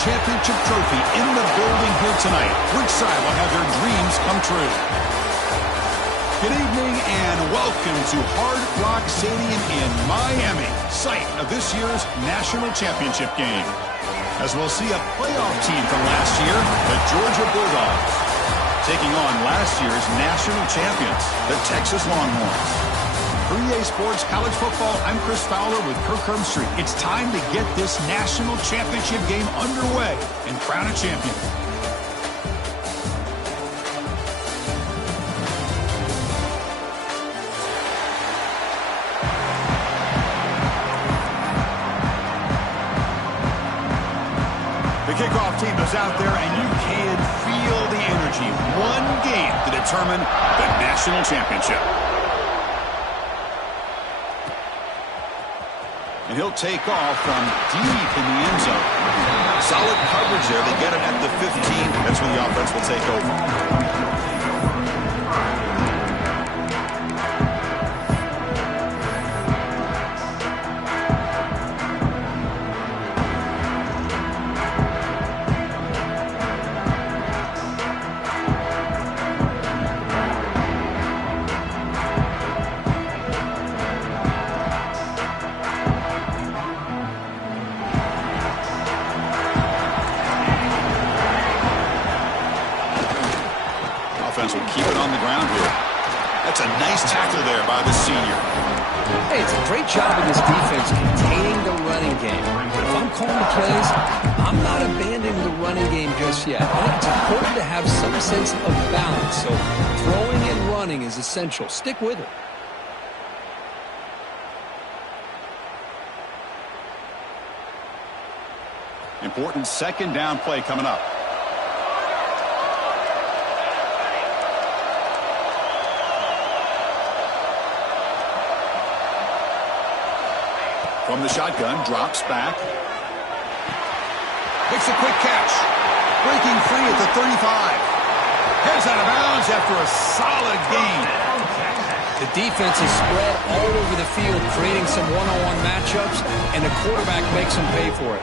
championship trophy in the building here tonight. Which side will have their dreams come true? Good evening and welcome to Hard Rock Stadium in Miami, site of this year's national championship game. As we'll see a playoff team from last year, the Georgia Bulldogs, taking on last year's national champions, the Texas Longhorns. For EA Sports College Football, I'm Chris Fowler with Kirk Herbstreit. It's time to get this national championship game underway and crown a champion. The kickoff team is out there, and you can feel the energy. One game to determine the national championship. And he'll take off from deep in the end zone. Solid coverage there. They get it at the 15. That's when the offense will take over. Will keep it on the ground here. That's a nice tackle there by the senior. Hey, it's a great job of this defense containing the running game. But if I'm calling the plays, I'm not abandoning the running game just yet. I think it's important to have some sense of balance. So throwing and running is essential. Stick with it. Important second down play coming up. From the shotgun, drops back. Makes a quick catch. Breaking free at the 35. Heads out of bounds after a solid gain. The defense is spread all over the field, creating some one-on-one matchups, and the quarterback makes them pay for it.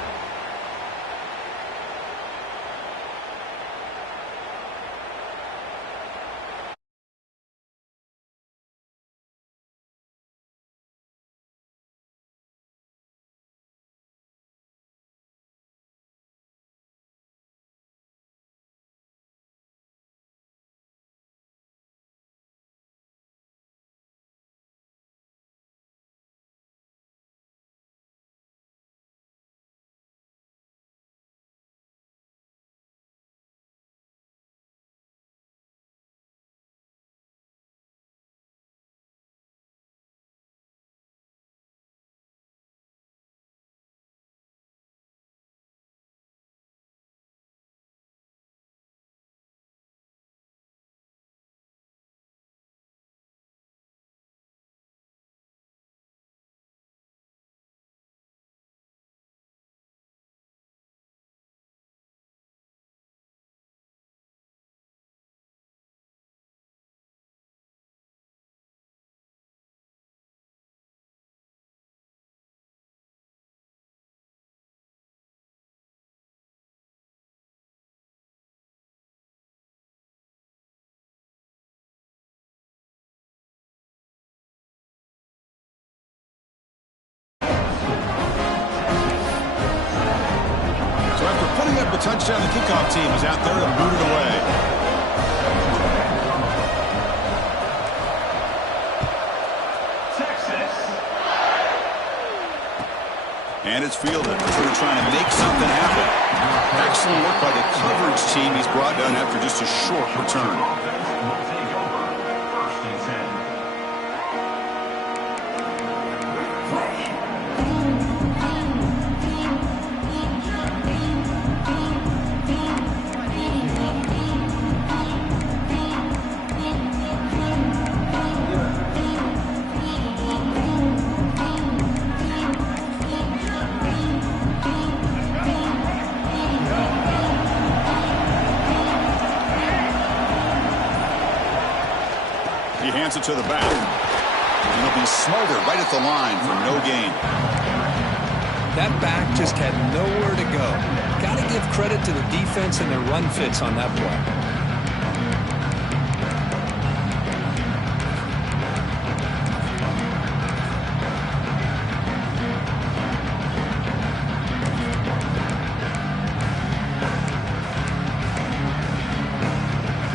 Putting up a touchdown, the kickoff team is out there to boot it away. Texas. And it's fielded. They're trying to make something happen. Excellent work by the coverage team. He's brought down after just a short return. He hands it to the back. And he'll be smarter right at the line for no gain. That back just had nowhere to go. Got to give credit to the defense and their run fits on that play.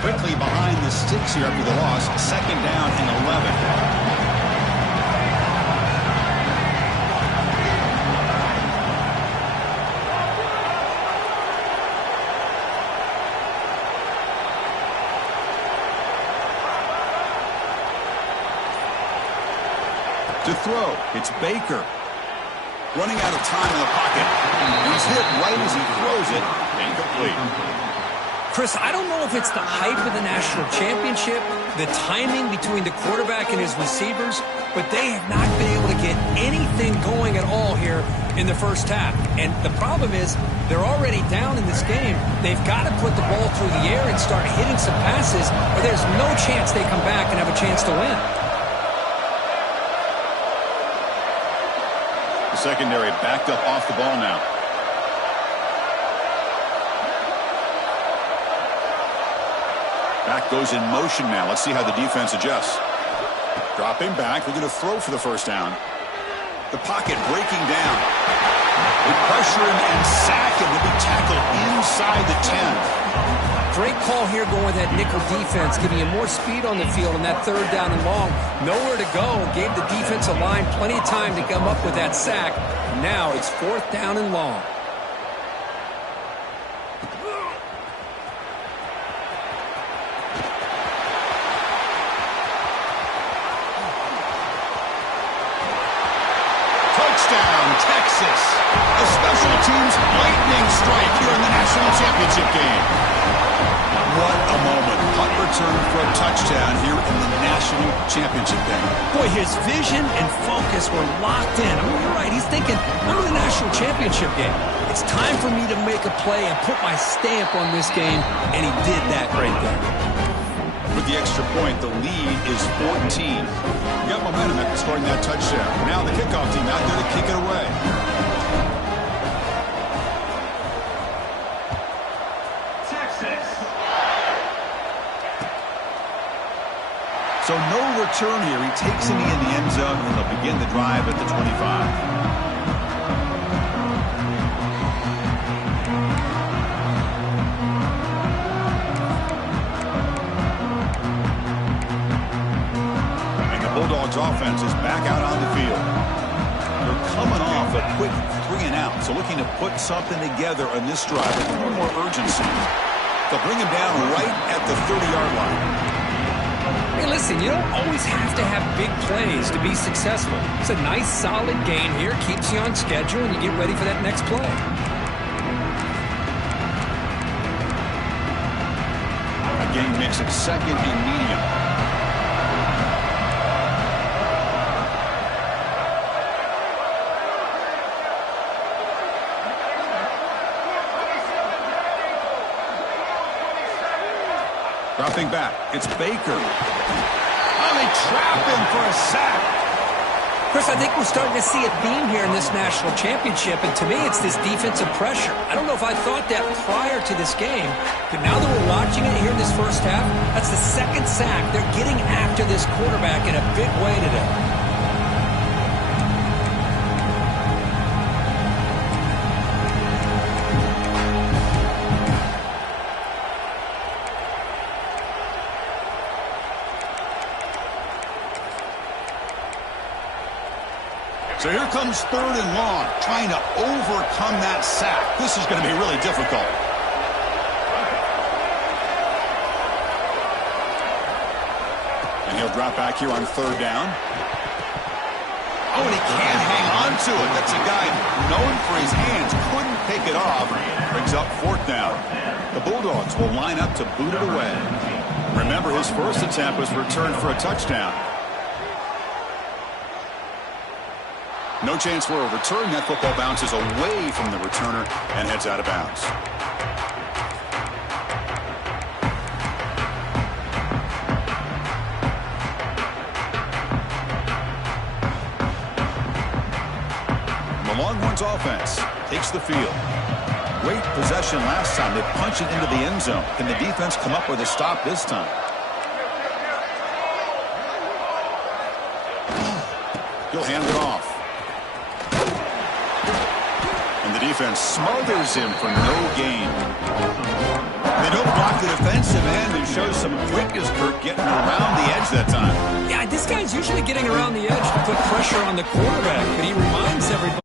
Quickly behind the sticks here after the loss. 2nd down and 11. To throw, it's Baker. Running out of time in the pocket. He's hit right as he throws it. Incomplete. Chris, I don't know if it's the hype of the national championship, the timing between the quarterback and his receivers, but they have not been able to get anything going at all here in the first half. And the problem is they're already down in this game. They've got to put the ball through the air and start hitting some passes, or there's no chance they come back and have a chance to win. The secondary backed up off the ball now. Back goes in motion now. Let's see how the defense adjusts. Dropping back. We're going to throw for the first down. The pocket breaking down. They pressure him and sack him. He'll be tackled inside the 10. Great call here going with that nickel defense, giving you more speed on the field on that 3rd down and long. Nowhere to go. Gave the defensive line plenty of time to come up with that sack. Now it's 4th down and long. Texas. A special teams lightning strike here in the national championship game. What a moment. Punt return for a touchdown here in the national championship game. Boy, his vision and focus were locked in. I mean, you're right. He's thinking, I'm in the national championship game. It's time for me to make a play and put my stamp on this game, and he did that right there. With the extra point, the lead is 14. We got momentum after scoring that touchdown. Now the kickoff team out there to kick it away. Texas. So no return here. He takes a knee in the end zone, and they'll begin the drive at the 25. Bulldogs offense is back out on the field. They're coming off a quick 3-and-out, so looking to put something together on this drive with a little more urgency. They'll bring him down right at the 30-yard line. Hey, listen, you don't always have to have big plays to be successful. It's a nice, solid gain here, keeps you on schedule, and you get ready for that next play. A game mix at 2nd and medium. Dropping back, it's Baker. Oh, they trap him for a sack. Chris, I think we're starting to see a theme here in this national championship, and to me, it's this defensive pressure. I don't know if I thought that prior to this game, but now that we're watching it here in this first half, that's the 2nd sack. They're getting after this quarterback in a big way today. So here comes 3rd and long, trying to overcome that sack. This is going to be really difficult. And he'll drop back here on 3rd down. Oh, and he can't hang on to it. That's a guy known for his hands. Couldn't pick it off. Brings up 4th down. The Bulldogs will line up to boot it away. Remember, his first attempt was returned for a touchdown. No chance for a return. That football bounces away from the returner and heads out of bounds. The Longhorns offense takes the field. Great possession last time. They punch it into the end zone. Can the defense come up with a stop this time? He'll hand it off. And the defense smothers him for no gain. They don't block the defensive end and show some quickness, Kirk, getting around the edge that time. Yeah, this guy's usually getting around the edge to put pressure on the quarterback, but he reminds everybody.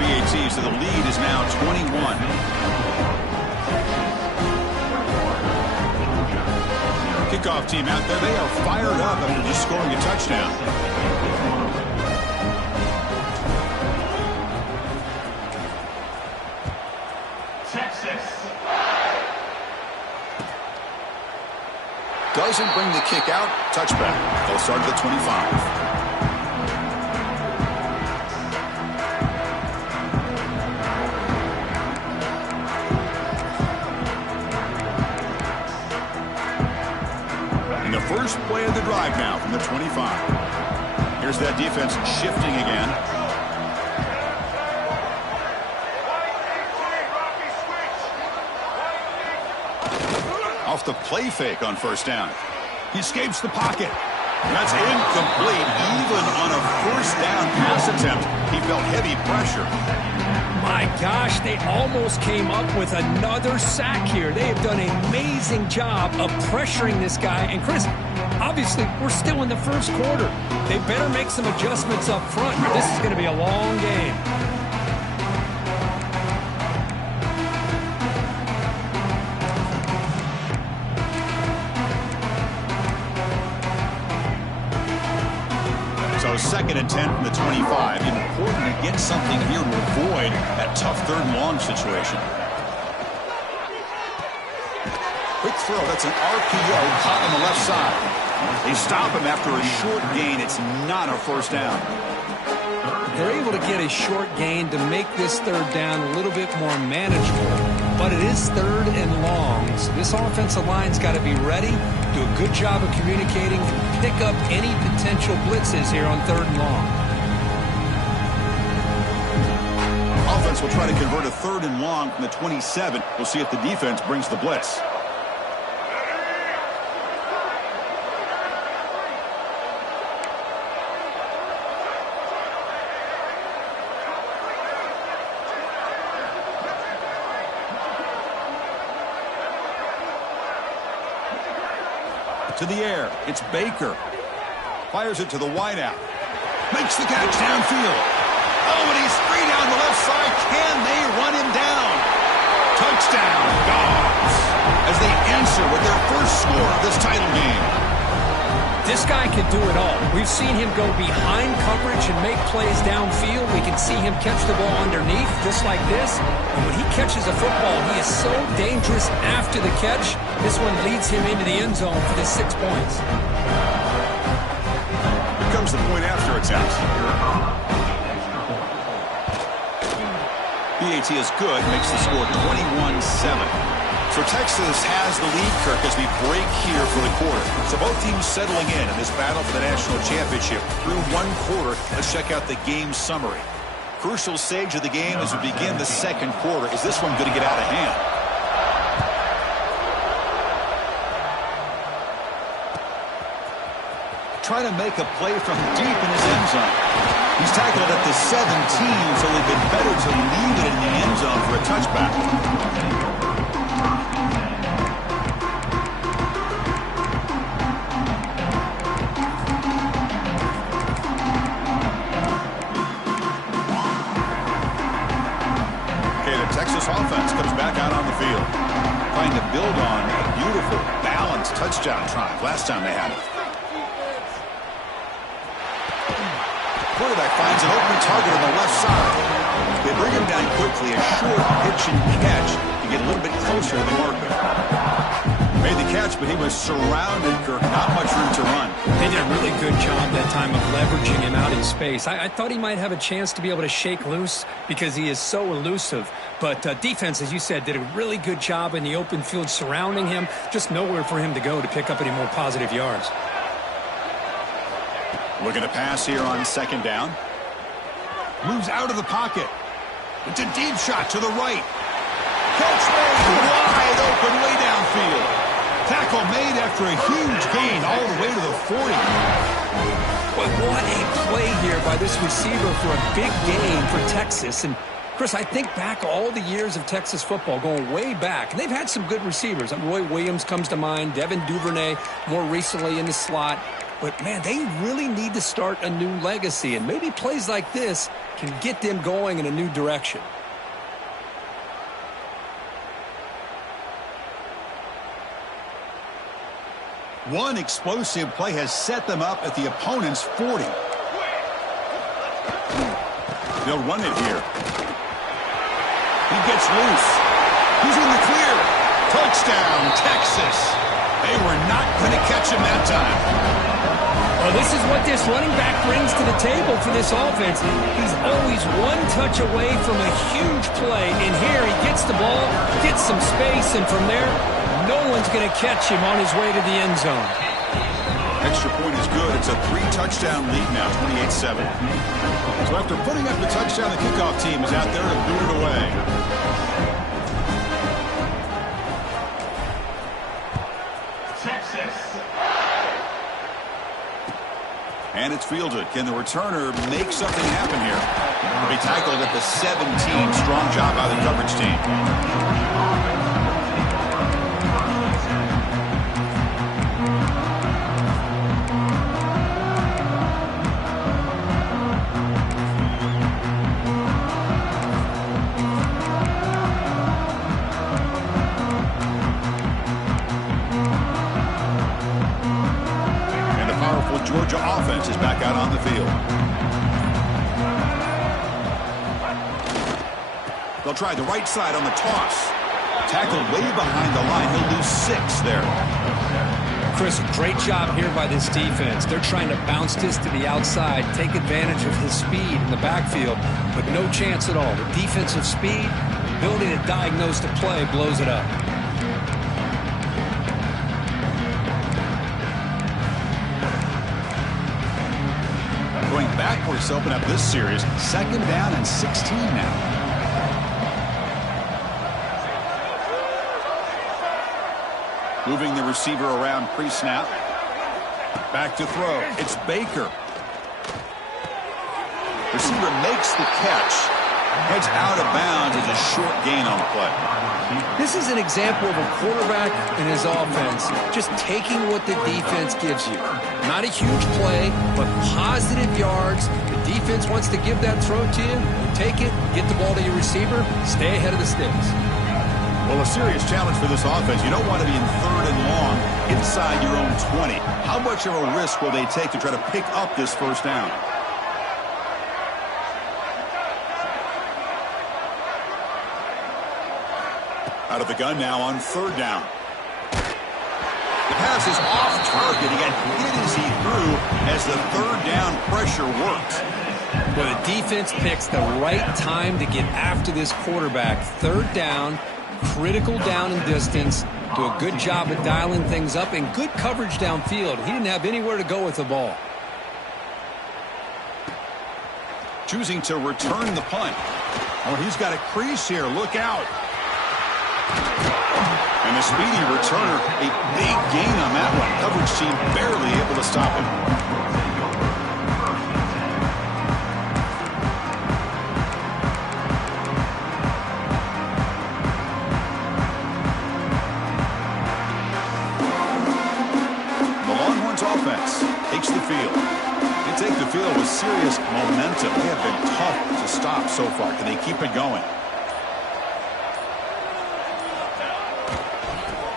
BAT, so the lead is now 21. Kickoff team out there, they are fired up after just scoring a touchdown. Texas. Doesn't bring the kick out. Touchback. They'll start at the 25. First play of the drive now from the 25. Here's that defense shifting again. Off the play fake on first down. He escapes the pocket. That's incomplete. Even on a first down pass attempt, he felt heavy pressure. My gosh, they almost came up with another sack here. They have done an amazing job of pressuring this guy. And Chris, obviously, we're still in the first quarter. They better make some adjustments up front, or this is going to be a long game. 2nd and 10 from the 25. Important to get something here to avoid that tough 3rd and long situation. Quick throw. That's an RPO caught on the left side. They stop him after a short gain. It's not a 1st down. They're able to get a short gain to make this 3rd down a little bit more manageable. But it is 3rd and long, so this offensive line's got to be ready, do a good job of communicating, and pick up any potential blitzes here on 3rd and long. Offense will try to convert a 3rd and long from the 27. We'll see if the defense brings the blitz. To the air. It's Baker. Fires it to the wideout. Makes the catch downfield. Oh, and he's free down the left side. Can they run him down? Touchdown, Dogs. As they answer with their first score of this title game. This guy can do it all. We've seen him go behind coverage and make plays downfield. We can see him catch the ball underneath, just like this. And when he catches a football, he is so dangerous after the catch. This one leads him into the end zone for the 6 points. Here comes the point after attempt. BAT is good, makes the score 21-7. So Texas has the lead, Kirk, as we break here for the quarter. So both teams settling in this battle for the national championship through 1 quarter. Let's check out the game summary. Crucial stage of the game as we begin the 2nd quarter. Is this one going to get out of hand? Trying to make a play from deep in his end zone. He's tackled at the 17, so it'd been better to leave it in the end zone for a touchback. Texas offense comes back out on the field, trying to build on a beautiful, balanced touchdown drive last time they had it. Quarterback finds an open target on the left side. They bring him down quickly, a short pitch and catch to get a little bit closer to the marker. Made the catch, but he was surrounded, Kirk. Not much room to run. They did a really good job that time of leveraging him out in space. I thought he might have a chance to be able to shake loose because he is so elusive. But defense, as you said, did a really good job in the open field surrounding him. Just nowhere for him to go to pick up any more positive yards. Looking to pass here on 2nd down. Moves out of the pocket. It's a deep shot to the right. Catch made wide open way downfield. Tackle made after a huge gain all the way to the 40. But what a play here by this receiver for a big gain for Texas. And Chris, I think back all the years of Texas football, going way back, and they've had some good receivers. Roy Williams comes to mind, Devin Duvernay more recently in the slot. But, man, they really need to start a new legacy, and maybe plays like this can get them going in a new direction. One explosive play has set them up at the opponent's 40. They'll run it here. He gets loose. He's in the clear. Touchdown, Texas. They were not going to catch him that time. Well, this is what this running back brings to the table for this offense. He's always one touch away from a huge play. And here he gets the ball, gets some space, and from there, no one's going to catch him on his way to the end zone. Extra point is good. It's a 3-touchdown lead now, 28-7. So after putting up the touchdown, the kickoff team is out there to boot it away. Texas. And it's fielded. Can the returner make something happen here? He'll be tackled at the 17. Strong job by the coverage team. the Georgia offense is back out on the field. They'll try the right side on the toss. Tackled way behind the line. He'll lose 6 there. Chris, great job here by this defense. They're trying to bounce this to the outside, take advantage of his speed in the backfield, but no chance at all. The defensive speed, ability to diagnose the play, blows it up. Going backwards to open up this series. 2nd down and 16 now. Moving the receiver around pre-snap. Back to throw. It's Baker. Receiver makes the catch. Heads out of bounds as a short gain on the play. This is an example of a quarterback and his offense just taking what the defense gives you. Not a huge play, but positive yards. The defense wants to give that throw to you. You take it, get the ball to your receiver, stay ahead of the sticks. Well, a serious challenge for this offense. You don't want to be in 3rd and long inside your own 20. How much of a risk will they take to try to pick up this 1st down? Out of the gun now on 3rd down. The pass is off target. He got hit as he threw as the 3rd down pressure worked. Well, the defense picks the right time to get after this quarterback. 3rd down. Critical down and distance. Do a good job at dialing things up and good coverage downfield. He didn't have anywhere to go with the ball. Choosing to return the punt. Oh, he's got a crease here. Look out. And the speedy returner, a big gain on that one. Coverage team barely able to stop him. Offense takes the field. They take the field with serious momentum. They have been tough to stop so far. Can they keep it going?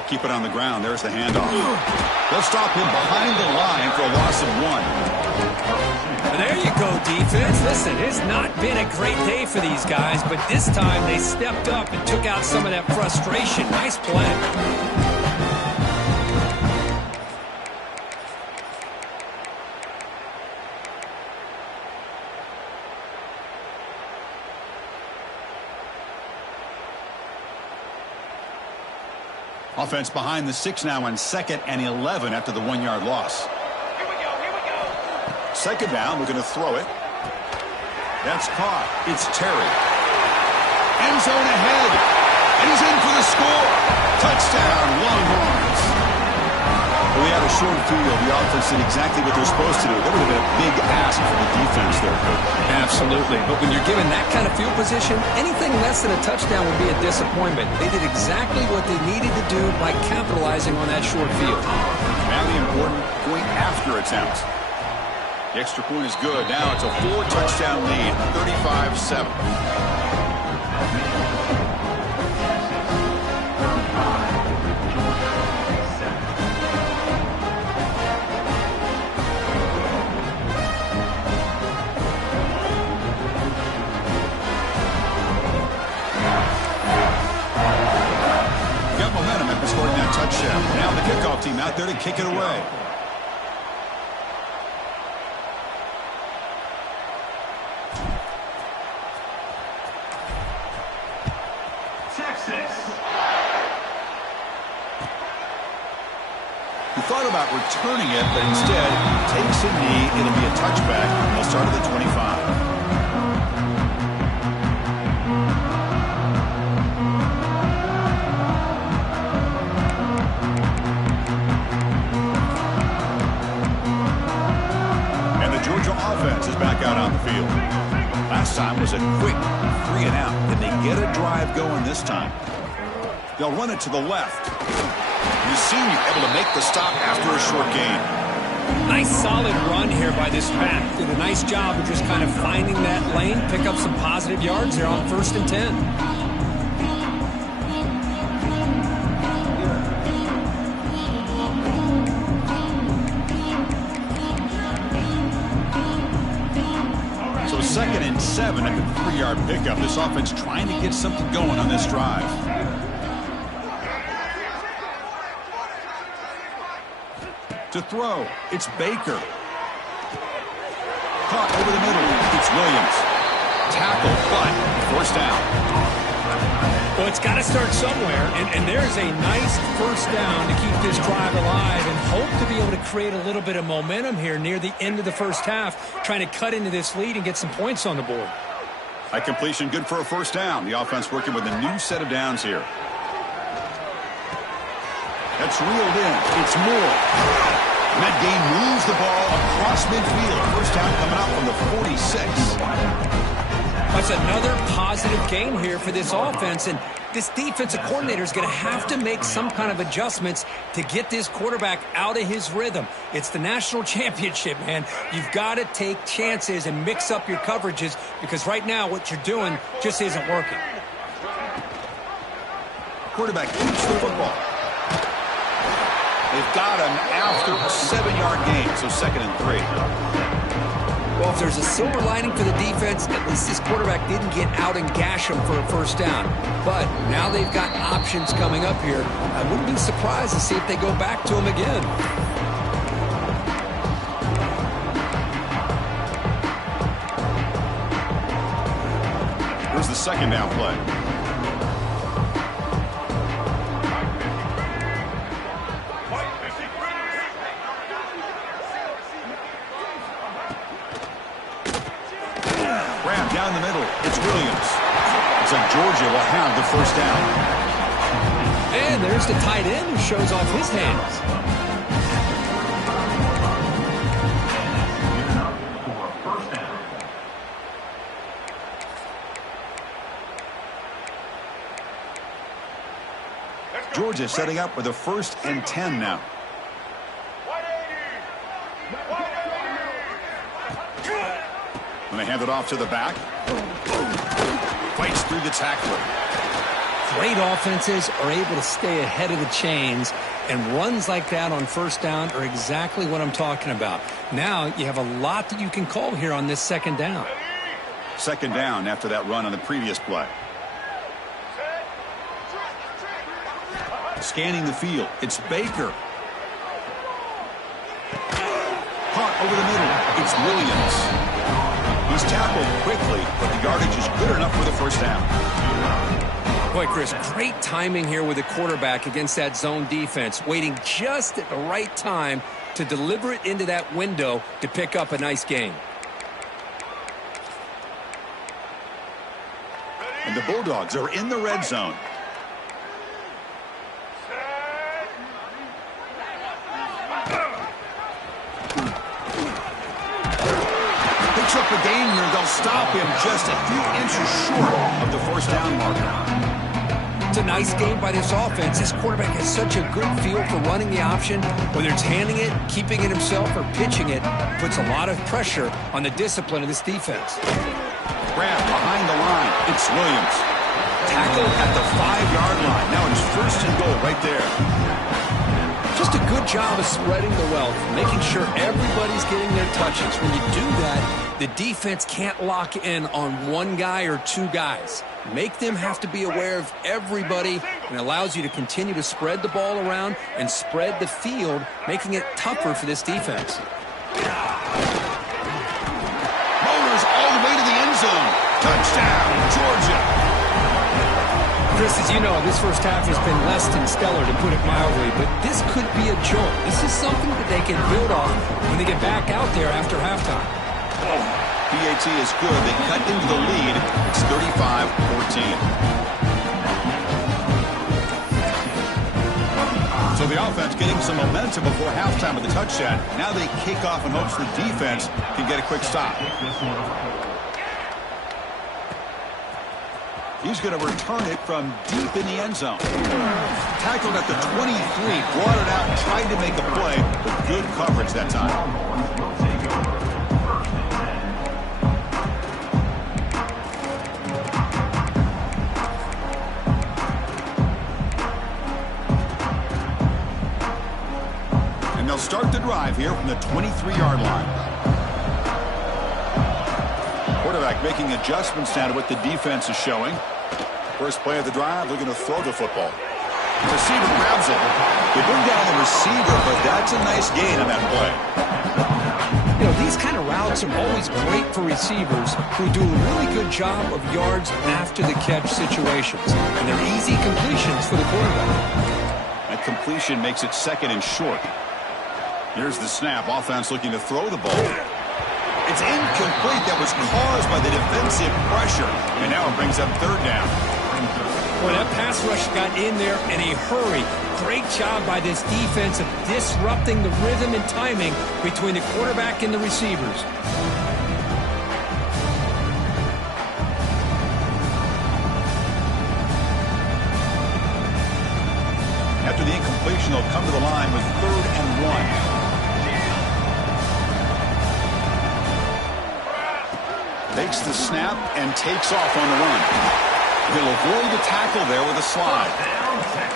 Keep it on the ground. There's the handoff. They'll stop him behind the line for a loss of 1. There you go, defense. Listen, it's not been a great day for these guys, but this time they stepped up and took out some of that frustration. Nice play. Offense behind the 6 now on 2nd and 11 after the 1-yard loss. Here we go. 2nd down, we're going to throw it. That's caught. It's Terry. End zone ahead. And he's in for the score. Touchdown, Longhorns. Well, we had a short field. The offense did exactly what they're supposed to do. That would have been a big ask for the defense there. Absolutely. But when you're given that kind of field position, anything less than a touchdown would be a disappointment. They did exactly what they needed to do by capitalizing on that short field. Now the important point after attempt. The extra point is good. Now it's a 4-touchdown lead, 35-7. Scoring that touchdown. Now the kickoff team out there to kick it away. Texas. He thought about returning it, but instead takes a knee. It'll be a touchback. They'll start at the 25. Offense is back out on the field. Last time was a quick 3 and out. Did they get a drive going this time? They'll run it to the left. The senior able to make the stop after a short gain. Nice solid run here by this back. Did a nice job of just kind of finding that lane, pick up some positive yards there on 1st and 10. 5-yard pickup. This offense trying to get something going on this drive. To throw, it's Baker. Caught over the middle, it's Williams. Tackle, but first down. Well, it's got to start somewhere, and there's a nice first down to keep this drive alive and hope to be able to create a little bit of momentum here near the end of the first half, trying to cut into this lead and get some points on the board. That completion good for a first down. The offense working with a new set of downs here. That's reeled in. It's Moore. And that gain moves the ball across midfield. First down coming up from the 46. That's another positive gain here for this offense, and this defensive coordinator is going to have to make some kind of adjustments to get this quarterback out of his rhythm. It's the national championship, man. You've got to take chances and mix up your coverages because right now what you're doing just isn't working. Quarterback keeps the football. They've got him after a 7-yard gain, so 2nd and 3. Well, if there's a silver lining for the defense, at least this quarterback didn't get out and gash him for a first down. But now they've got options coming up here. I wouldn't be surprised to see if they go back to him again. Here's the 2nd down play. Down the middle, it's Williams. Looks like Georgia will have the first down. And there's the tight end who shows off his hands. Georgia setting up with a 1st and 10 now. And they hand it off to the back. Fights through the tackler. Great offenses are able to stay ahead of the chains, and runs like that on first down are exactly what I'm talking about. Now you have a lot that you can call here on this 2nd down. 2nd down after that run on the previous play. Scanning the field, it's Baker. Caught over the middle, it's Williams. He's tackled quickly, but the yardage is good enough for the first down. Boy, Chris, great timing here with the quarterback against that zone defense, waiting just at the right time to deliver it into that window to pick up a nice gain. And the Bulldogs are in the red zone. Up a gain here, they'll stop him just a few inches short of the first down marker. It's a nice game by this offense. This quarterback has such a good feel for running the option. Whether it's handing it, keeping it himself, or pitching it, puts a lot of pressure on the discipline of this defense. Grab behind the line. It's Williams. Tackle at the 5-yard line. Now it's 1st and goal right there. Just a good job of spreading the wealth, making sure everybody's getting their touches. When you do that, the defense can't lock in on one guy or two guys. Make them have to be aware of everybody, and allows you to continue to spread the ball around and spread the field, making it tougher for this defense. Motors all the way to the end zone. Touchdown, Georgia. Chris, as you know, this first half has been less than stellar, to put it mildly, but this could be a jolt. This is something that they can build off when they get back out there after halftime. PAT is good. They cut into the lead. It's 35-14. So the offense getting some momentum before halftime with the touchdown. Now they kick off in hopes the defense can get a quick stop. He's going to return it from deep in the end zone. Tackled at the 23, brought it out, tried to make a play, but good coverage that time. And they'll start the drive here from the 23-yard line. quarterback making adjustments now to what the defense is showing. First play of the drive, looking to throw the football. The receiver grabs it. They bring down the receiver, but that's a nice gain on that play. You know, these kind of routes are always great for receivers who do a really good job of yards after the catch situations. And they're easy completions for the quarterback. That completion makes it second and short. Here's the snap. Offense looking to throw the ball. It's incomplete. That was caused by the defensive pressure. And now it brings up third down. Well, that pass rush got in there in a hurry. Great job by this defense of disrupting the rhythm and timing between the quarterback and the receivers. After the incompletion, they'll come to the line with 3rd and 1. Takes the snap and takes off on the run. He'll avoid the tackle there with a slide.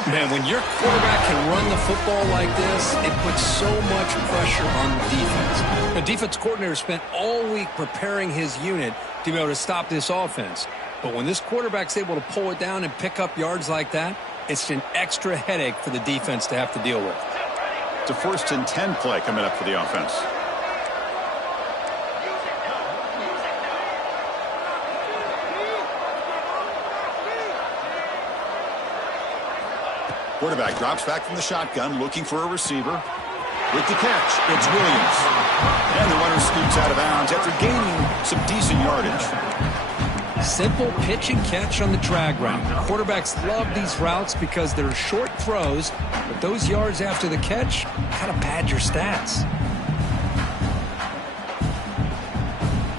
Man, when your quarterback can run the football like this, it puts so much pressure on the defense. The defense coordinator spent all week preparing his unit to be able to stop this offense. But when this quarterback's able to pull it down and pick up yards like that, it's an extra headache for the defense to have to deal with. It's a 1st and 10 play coming up for the offense. Quarterback drops back from the shotgun, looking for a receiver. With the catch, it's Williams. And the runner scoots out of bounds after gaining some decent yardage. Simple pitch and catch on the drag route. Quarterbacks love these routes because they're short throws, but those yards after the catch kind of pad your stats.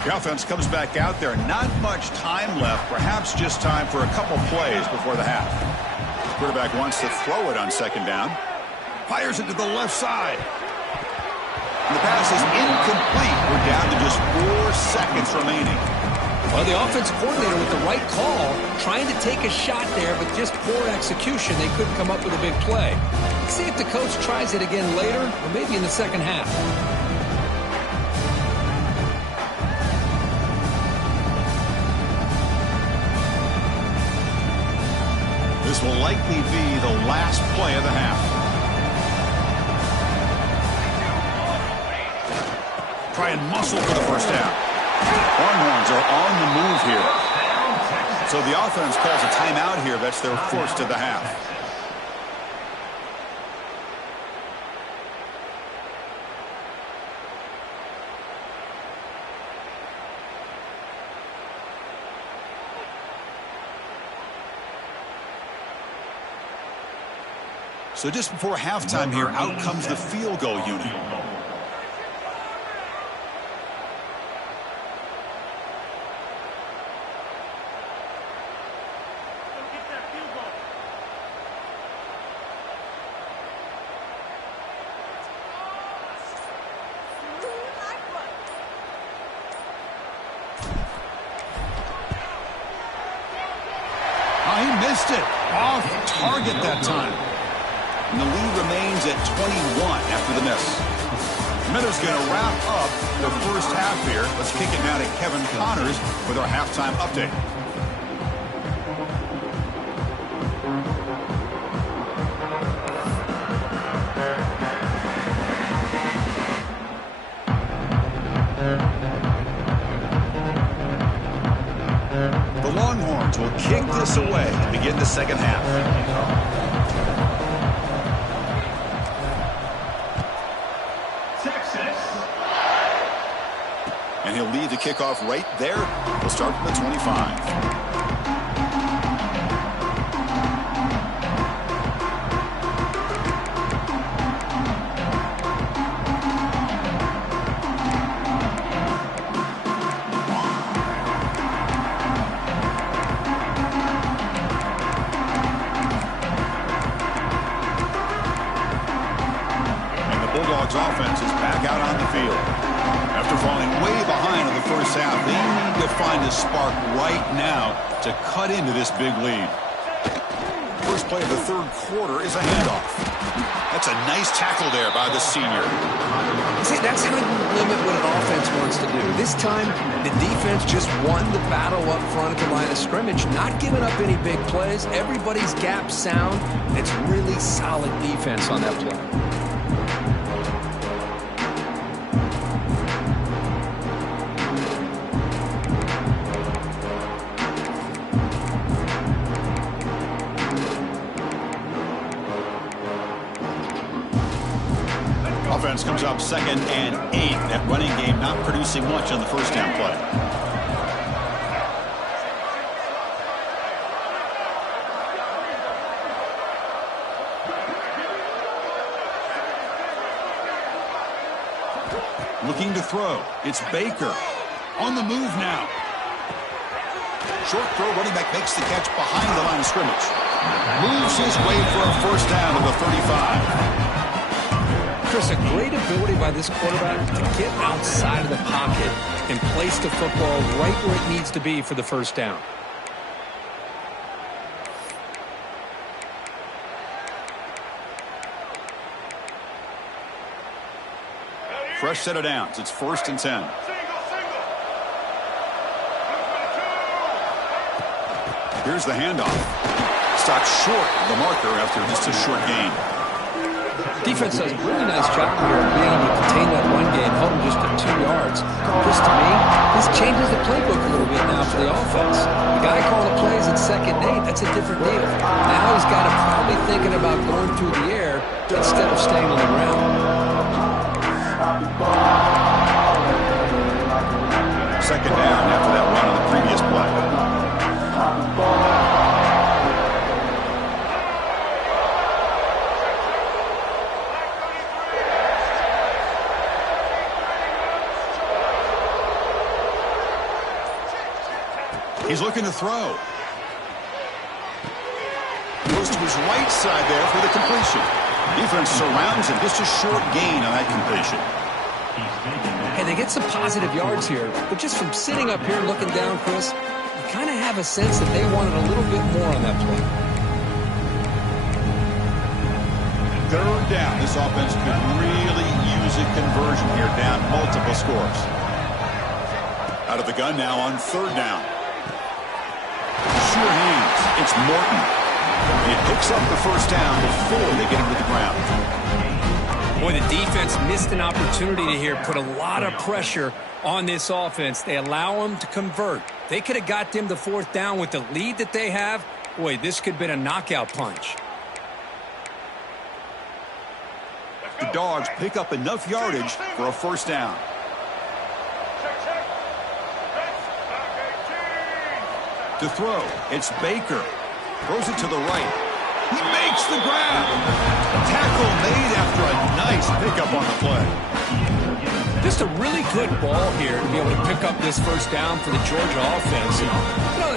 The offense comes back out there. Not much time left. Perhaps just time for a couple plays before the half. Quarterback wants to throw it on 2nd down. Fires it to the left side. And the pass is incomplete. We're down to just 4 seconds remaining. Well, the offense coordinator with the right call, trying to take a shot there, but just poor execution. They couldn't come up with a big play. Let's see if the coach tries it again later, or maybe in the second half. This will likely be the last play of the half. Try and muscle for the first down. Longhorns are on the move here. So the offense calls a timeout here. That's their 1st of the half. So just before halftime here, out comes the field goal unit. Oh, he missed it. Off target that time. And the lead remains at 21 after the miss. Minutes going to wrap up the first half here. Let's kick it now to Kevin Connors with our halftime update. The Longhorns will kick this away and begin the second half. And he'll lead the kickoff right there. We'll start from the 25. And the Bulldogs offense is back out on the field. After falling way behind in the first half, they need to find a spark right now to cut into this big lead. first play of the third quarter is a handoff. That's a nice tackle there by the senior. See, that's how you limit what an offense wants to do. This time, the defense just won the battle up front at the line of scrimmage, not giving up any big plays. Everybody's gap sound. It's really solid defense on that play. Offense comes up 2nd and 8. That running game not producing much on the first down play. Looking to throw. It's Baker. On the move now. Short throw, running back makes the catch behind the line of scrimmage. Moves his way for a first down to the 35. Chris, a great ability by this quarterback to get outside of the pocket and place the football right where it needs to be for the first down. Fresh set of downs. It's 1st and 10. Here's the handoff. Stopped short of the marker after just a short gain. Defense does a really nice job here of being able to contain that run game, held him just to 2 yards. Just to me, this changes the playbook a little bit now for the offense. The guy calling the plays at 2nd and 8, that's a different deal. Now he's got to probably thinking about going through the air instead of staying on the ground. 2nd down after that run on the previous play. He's looking to throw. Goes to his right side there for the completion. Defense surrounds him. Just a short gain on that completion. Hey, they get some positive yards here, but just from sitting up here looking down, Chris, you kind of have a sense that they wanted a little bit more on that play. 3rd down. This offense could really use a conversion here, down multiple scores. Out of the gun now on 3rd down. Sure hands. It's Morton. And it picks up the first down before they get him to the ground. Boy, the defense missed an opportunity to here, put a lot of pressure on this offense. They allow them to convert. They could have got them the 4th down with the lead that they have. Boy, this could have been a knockout punch. The Dogs pick up enough yardage for a first down. To throw, it's Baker. Throws it to the right. He makes the grab. Tackle made after a nice pickup on the play. Just a really good ball here to be able to pick up this first down for the Georgia offense.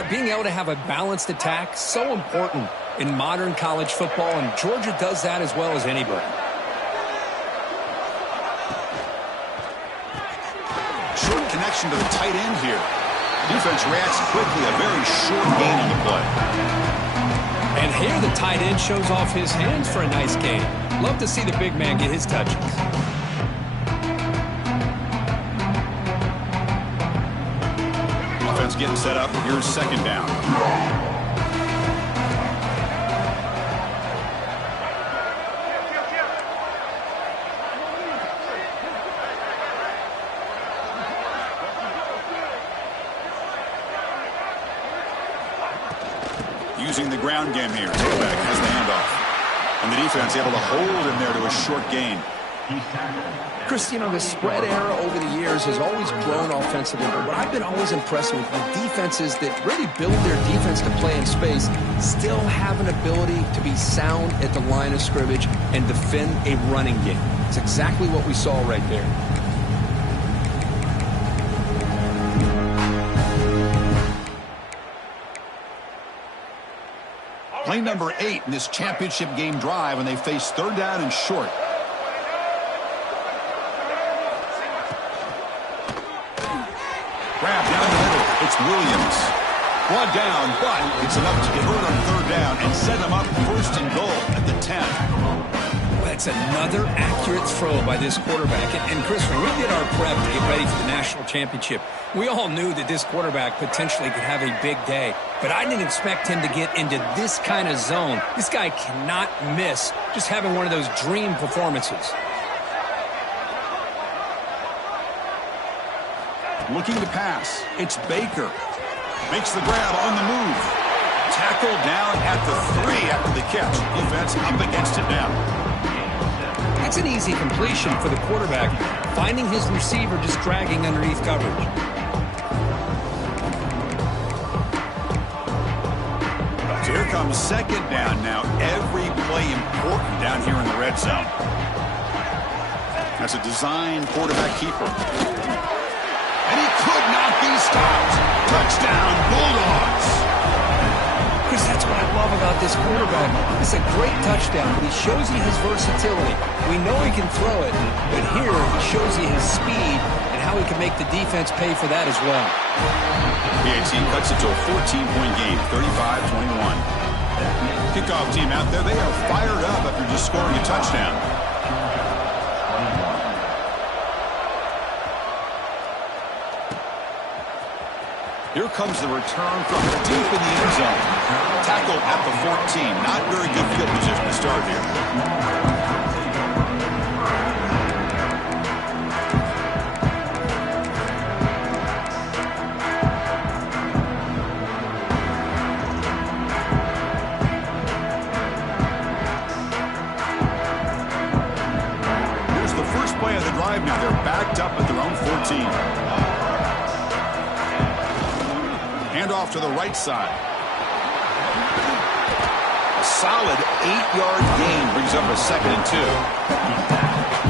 Being able to have a balanced attack, so important in modern college football, and Georgia does that as well as anybody. Short connection to the tight end here. Defense reacts quickly, a very short gain on the play. And here the tight end shows off his hands for a nice gain. Love to see the big man get his touches. Offense getting set up. Here's 2nd down. Using the ground game here. Tailback has the handoff. And the defense able to hold him there to a short gain. Chris, the spread era over the years has always grown offensively, but what I've been always impressed with defenses that really build their defense to play in space still have an ability to be sound at the line of scrimmage and defend a running game. It's exactly what we saw right there. Play number 8 in this championship game drive, and they face 3rd down and short. Grab down the middle. It's Williams. One down, but it's enough to convert on third down and set him up first and goal at the 10. That's another accurate throw by this quarterback. And Chris, when we did our prep to get ready for the national championship, we all knew that this quarterback potentially could have a big day. But I didn't expect him to get into this kind of zone. This guy cannot miss just having one of those dream performances. Looking to pass. It's Baker. Makes the grab on the move. Tackle down at the 3 after the catch. Defense up against it now. That's an easy completion for the quarterback, finding his receiver just dragging underneath coverage. So here comes second down now. Every play important down here in the red zone. That's a design quarterback keeper. And he could not be stopped. Touchdown, Bulldogs. Chris, that's what I love about this quarterback. It's a great touchdown, but he shows you his versatility. We know he can throw it, but here he shows you his speed and how he can make the defense pay for that as well. PAT cuts it to a 14-point game, 35-21. Kickoff team out there, they are fired up after just scoring a touchdown. Here comes the return from deep in the end zone. Tackled at the 14. Not very good field position to start here. Here's the first play of the drive now. They're backed up at their own 14. Handoff to the right side. A solid 8-yard gain brings up a 2nd and 2.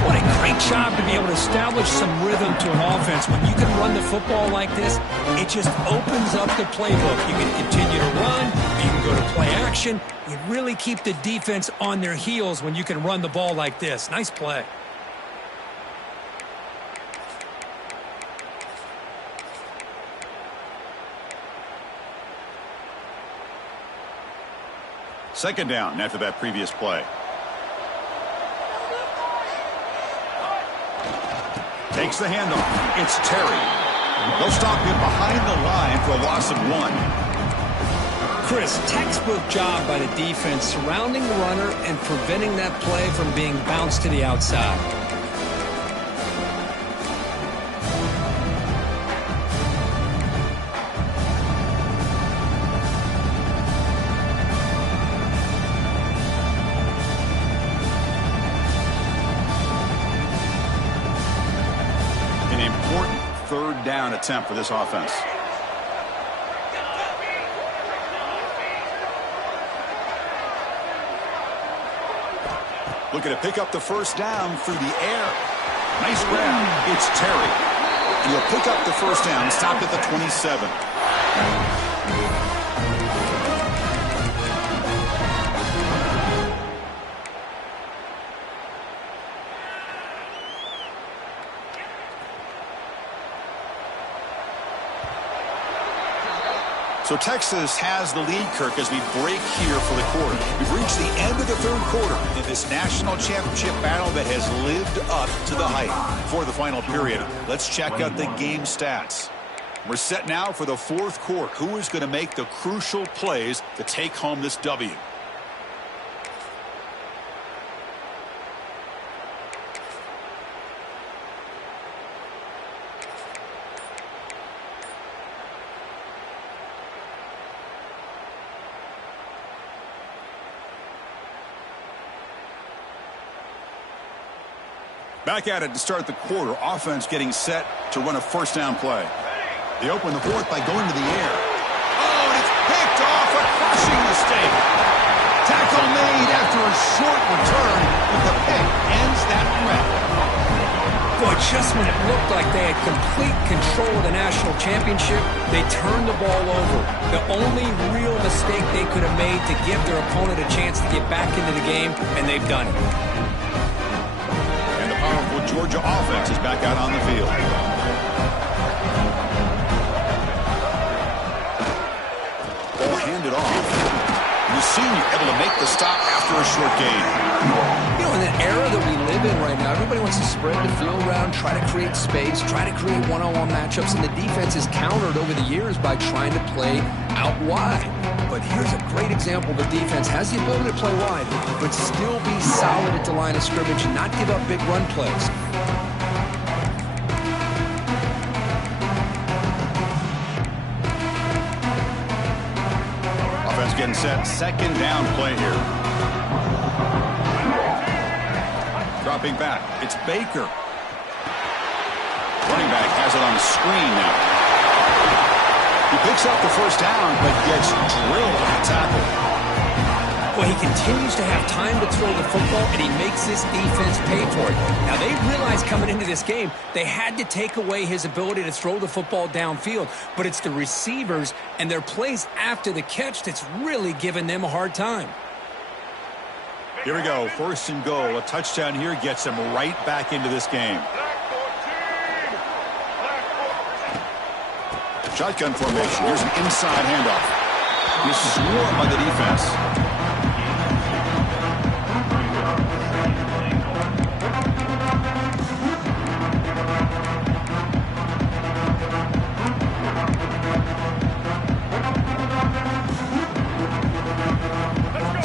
What a great job to be able to establish some rhythm to an offense. When you can run the football like this, it just opens up the playbook. You can continue to run, you can go to play action. You really keep the defense on their heels when you can run the ball like this. Nice play. Second down after that previous play. Takes the handoff. It's Terry. They'll stop him behind the line for a loss of 1. Chris, textbook job by the defense surrounding the runner and preventing that play from being bounced to the outside. Third down attempt for this offense. Looking to pick up the first down through the air. Nice grab. It's Terry. And he'll pick up the first down, stopped at the 27. So Texas has the lead, Kirk, as we break here for the quarter. We've reached the end of the third quarter in this national championship battle that has lived up to the hype. For the final period, let's check out the game stats. We're set now for the fourth quarter. Who is going to make the crucial plays to take home this W? Back at it to start the quarter. Offense getting set to run a first down play. They open the fourth by going to the air. Oh, and it's picked off. A crushing mistake. Tackle made after a short return, but the pick ends that threat. Boy, just when it looked like they had complete control of the national championship, they turned the ball over. The only real mistake they could have made to give their opponent a chance to get back into the game, and they've done it. Powerful Georgia offense is back out on the field. fend it off. The senior able to make the stop after a short gain. You know, in the era that we live in right now, everybody wants to spread the field around, try to create space, try to create one-on-one matchups, and the defense is countered over the years by trying to play out wide. But here's a great example. The defense has the ability to play wide, but still be solid at the line of scrimmage and not give up big run plays. Offense getting set. Second down play here. Dropping back. It's Baker. Running back has it on the screen now. He picks up the first down, but gets drilled on the tackle. Well, he continues to have time to throw the football, and he makes this defense pay for it. Now, they realized coming into this game, they had to take away his ability to throw the football downfield, but it's the receivers and their plays after the catch that's really giving them a hard time. Here we go, first and goal. A touchdown here gets him right back into this game. Shotgun formation. Here's an inside handoff. He's swarmed by the defense.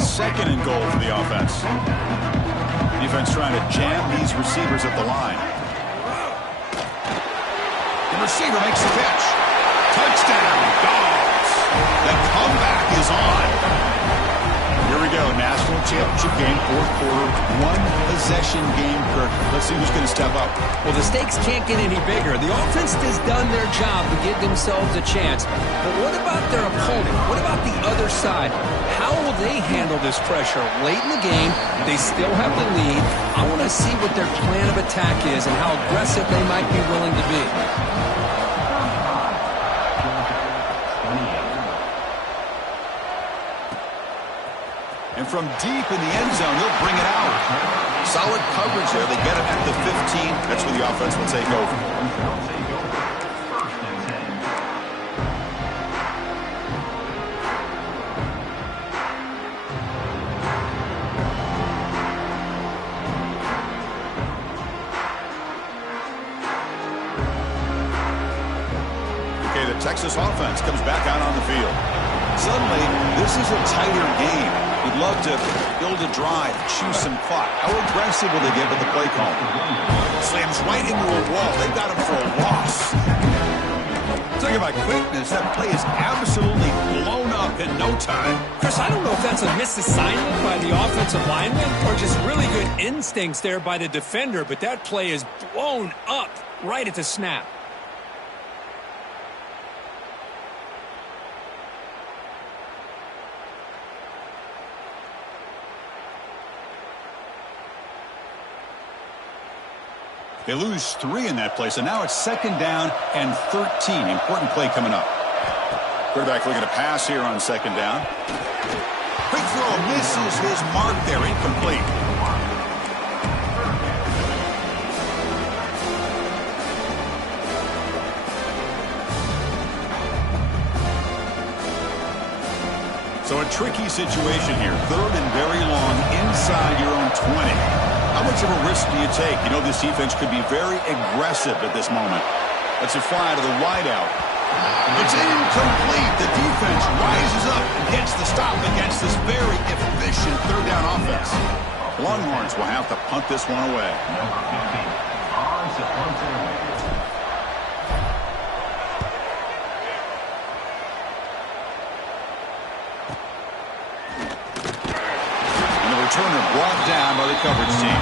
Second and goal for the offense. Defense trying to jam these receivers at the line. The receiver makes the catch. Touchdown, Dogs. The comeback is on. Here we go, national championship game, fourth quarter, one-possession game, Kirk. Let's see who's going to step up. Well, the stakes can't get any bigger. The offense has done their job to give themselves a chance. But what about their opponent? What about the other side? How will they handle this pressure? Late in the game, they still have the lead. I want to see what their plan of attack is and how aggressive they might be willing to be. And from deep in the end zone, they'll bring it out. Solid coverage there. They get it at the 15. That's where the offense will take over. Okay, the Texas offense comes back out on the field. Suddenly, this is a tighter game. We'd love to build a drive, choose some clock. How aggressive will they get with the play call? Slams right into a wall. They got him for a loss. Talking about quickness, that play is absolutely blown up in no time. Chris, I don't know if that's a misassignment by the offensive lineman or just really good instincts there by the defender, but that play is blown up right at the snap. They lose 3 in that play, so now it's second down and 13. Important play coming up. Quarterback looking to pass here on second down. Quick throw, misses his mark there, incomplete. So a tricky situation here. Third and very long inside your own 20. How much of a risk do you take? You know this defense could be very aggressive at this moment. Let's a fly to the wideout. It's incomplete. The defense rises up and gets the stop against this very efficient third down offense. Longhorns will have to punt this one away. Returner brought down by the coverage team.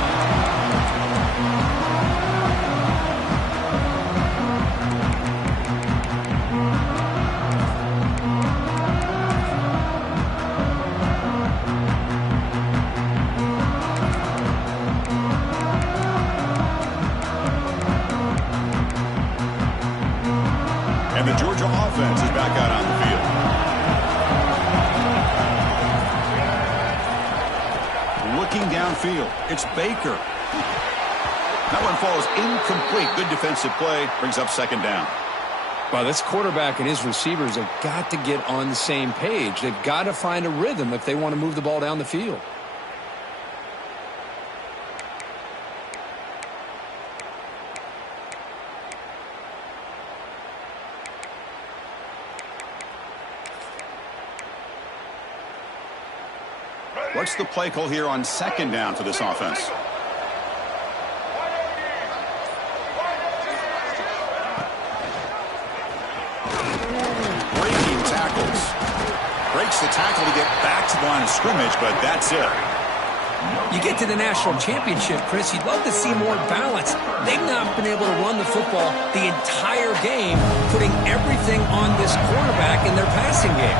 And the Georgia offense is back out on the field. Looking downfield, it's Baker. That one falls incomplete. Good defensive play, brings up second down. Well, this quarterback and his receivers have got to get on the same page. They've got to find a rhythm if they want to move the ball down the field. What's the play call here on second down for this offense? Breaking tackles. Breaks the tackle to get back to the line of scrimmage, but that's it. You get to the national championship, Chris, you'd love to see more balance. They've not been able to run the football the entire game, putting everything on this quarterback in their passing game.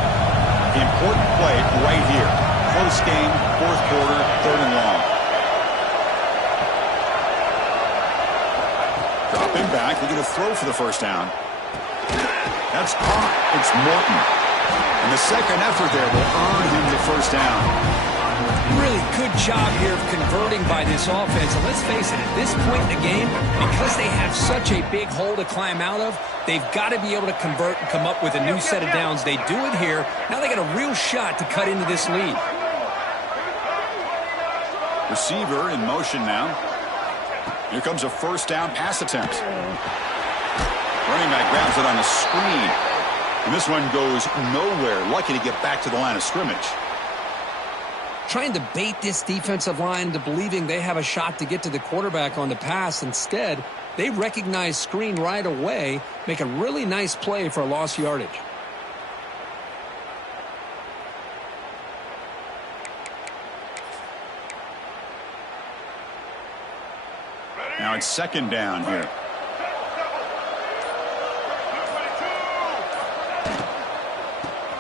The important play right here. Close game, fourth quarter, third and long. Drop him back. They're going to throw for the first down. That's caught. It's Morton. And the second effort there will earn him the first down. Really good job here of converting by this offense. And let's face it, at this point in the game, because they have such a big hole to climb out of, they've got to be able to convert and come up with a new set of downs. They do it here. Now they got a real shot to cut into this lead. Receiver in motion now. Here comes a first down pass attempt. Running back grabs it on a screen. And this one goes nowhere. Lucky to get back to the line of scrimmage. Trying to bait this defensive line into believing they have a shot to get to the quarterback on the pass. Instead, they recognize screen right away, make a really nice play for a lost yardage. Now it's second down here.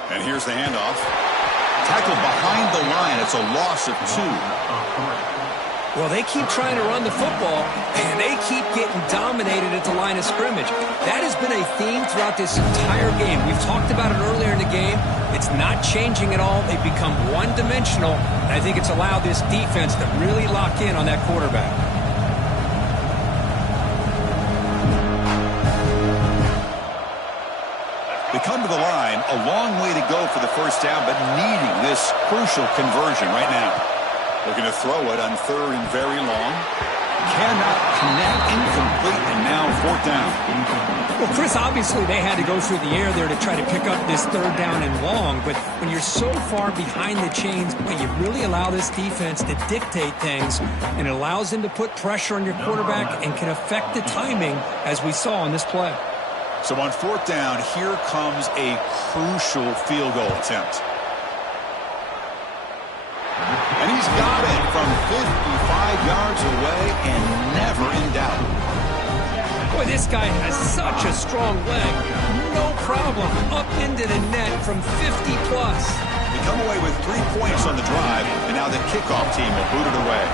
And here's the handoff. Tackled behind the line. It's a loss of 2. Well, they keep trying to run the football, and they keep getting dominated at the line of scrimmage. That has been a theme throughout this entire game. We've talked about it earlier in the game. It's not changing at all. They've become one-dimensional, and I think it's allowed this defense to really lock in on that quarterback. They come to the line, a long way to go for the first down, but needing this crucial conversion right now. Looking to throw it on third and very long. Cannot connect, incomplete, and now fourth down. Well, Chris, obviously they had to go through the air there to try to pick up this third down and long, but when you're so far behind the chains, boy, you really allow this defense to dictate things, and it allows them to put pressure on your quarterback and can affect the timing, as we saw on this play. So on fourth down, here comes a crucial field goal attempt. And he's got it from 55 yards away and never in doubt. Boy, this guy has such a strong leg. No problem. Up into the net from 50-plus. They come away with 3 points on the drive, and now the kickoff team will boot it away.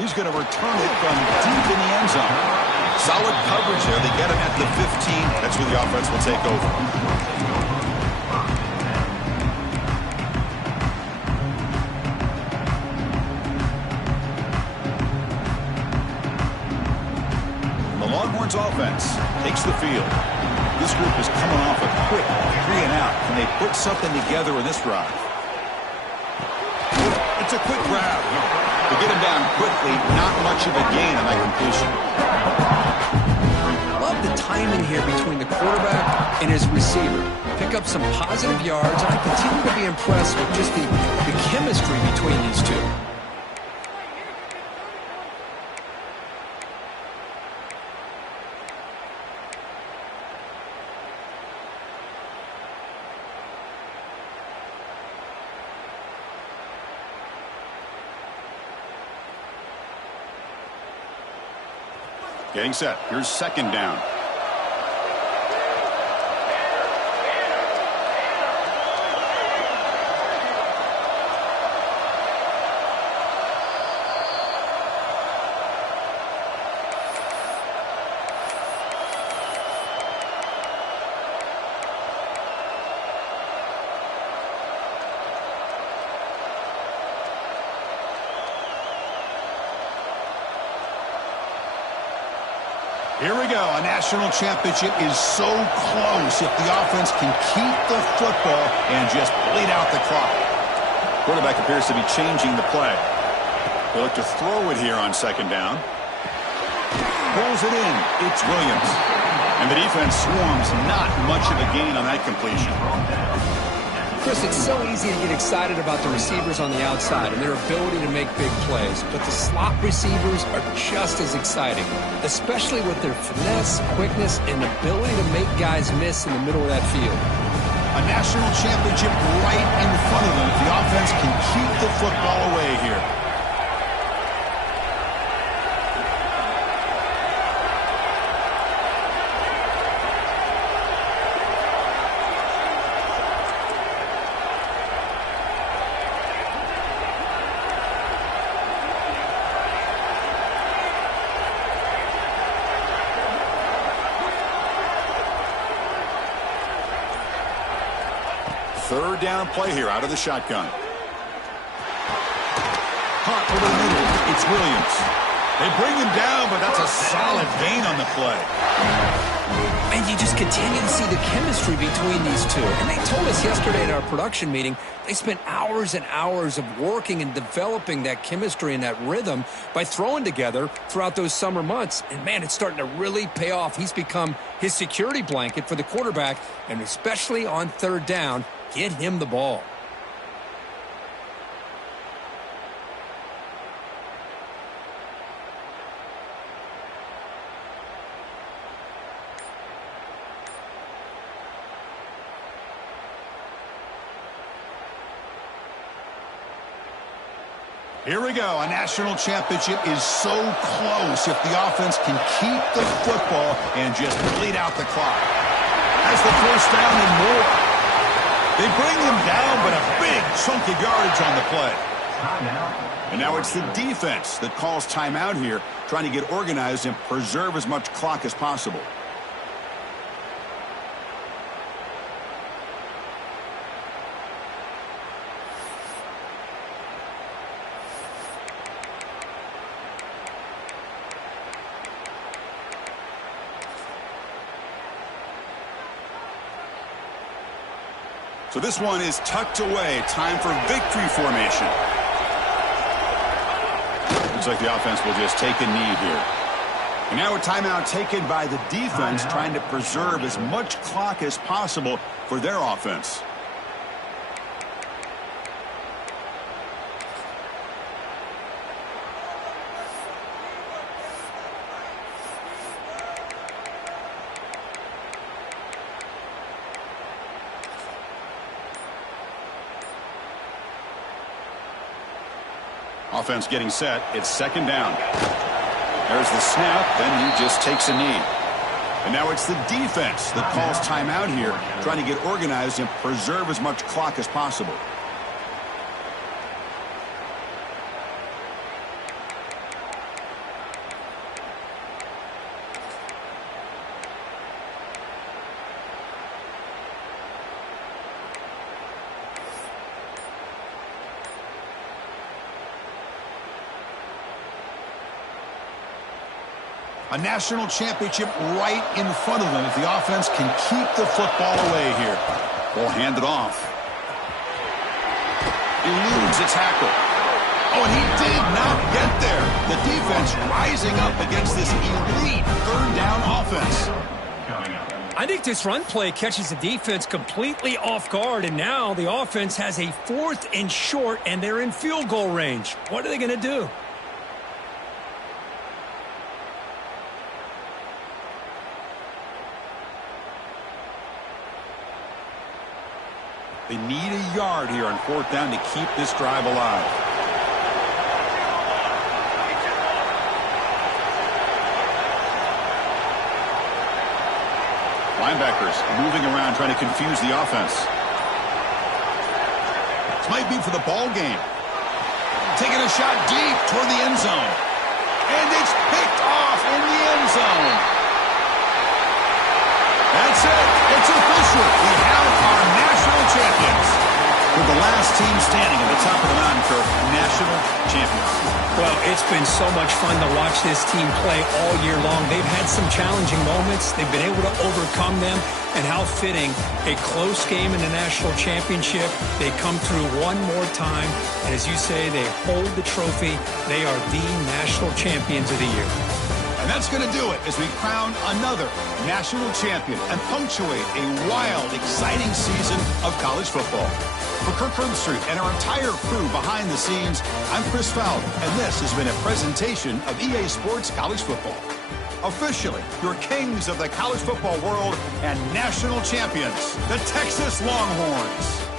He's going to return it from deep in the end zone. Solid coverage there. They get him at the 15. That's where the offense will take over. The Longhorns offense takes the field. This group is coming off a quick 3 and out. Can they put something together in this drive? It's a quick grab. To get him down quickly, not much of a gain on that completion. Love the timing here between the quarterback and his receiver. Pick up some positive yards, and I continue to be impressed with just the chemistry between these two. Getting set. Here's second down. Here we go. A national championship is so close if the offense can keep the football and just bleed out the clock. Quarterback appears to be changing the play. They look to throw it here on second down. Pulls it in. It's Williams. And the defense swarms. Not much of a gain on that completion. Chris, it's so easy to get excited about the receivers on the outside and their ability to make big plays, but the slot receivers are just as exciting, especially with their finesse, quickness, and ability to make guys miss in the middle of that field. A national championship right in front of them. The offense can keep the football away here. Third down play here out of the shotgun. Hot over the middle. It's Williams. They bring him down, but that's a solid gain on the play. And you just continue to see the chemistry between these two. And they told us yesterday in our production meeting, they spent hours and hours of working and developing that chemistry and that rhythm by throwing together throughout those summer months. And, man, it's starting to really pay off. He's become his security blanket for the quarterback, and especially on third down, get him the ball. Here we go. A national championship is so close if the offense can keep the football and just bleed out the clock. Has the first down and more. They bring him down, but a big chunk of yardage on the play. And now it's the defense that calls timeout here, trying to get organized and preserve as much clock as possible. So this one is tucked away. Time for victory formation. Looks like the offense will just take a knee here. And now a timeout taken by the defense, trying to preserve as much clock as possible for their offense. Offense getting set. It's second down. There's the snap. Then he just takes a knee. And now it's the defense that calls timeout here, trying to get organized and preserve as much clock as possible. A national championship right in front of them if the offense can keep the football away here. Will hand it off. Eludes a tackle. Oh, and he did not get there. The defense rising up against this elite third down offense. I think this run play catches the defense completely off guard, and now the offense has a 4th and short, and they're in field goal range. What are they going to do? They need a yard here on 4th down to keep this drive alive. Linebackers moving around trying to confuse the offense. This might be for the ball game. Taking a shot deep toward the end zone. And it's picked off in the end zone. That's it. It's official. We have our national champions. We're the last team standing at the top of the mountain for national champions. Well, It's been so much fun to watch this team play all year long. They've had some challenging moments. They've been able to overcome them. And how fitting, a close game in the national championship. They come through one more time. And as you say, they hold the trophy. They are the national champions of the year. And that's going to do it as we crown another national champion and punctuate a wild, exciting season of college football. For Kirk Herbstreit and our entire crew behind the scenes, I'm Chris Fowler, and this has been a presentation of EA Sports College Football. Officially, your kings of the college football world and national champions, the Texas Longhorns.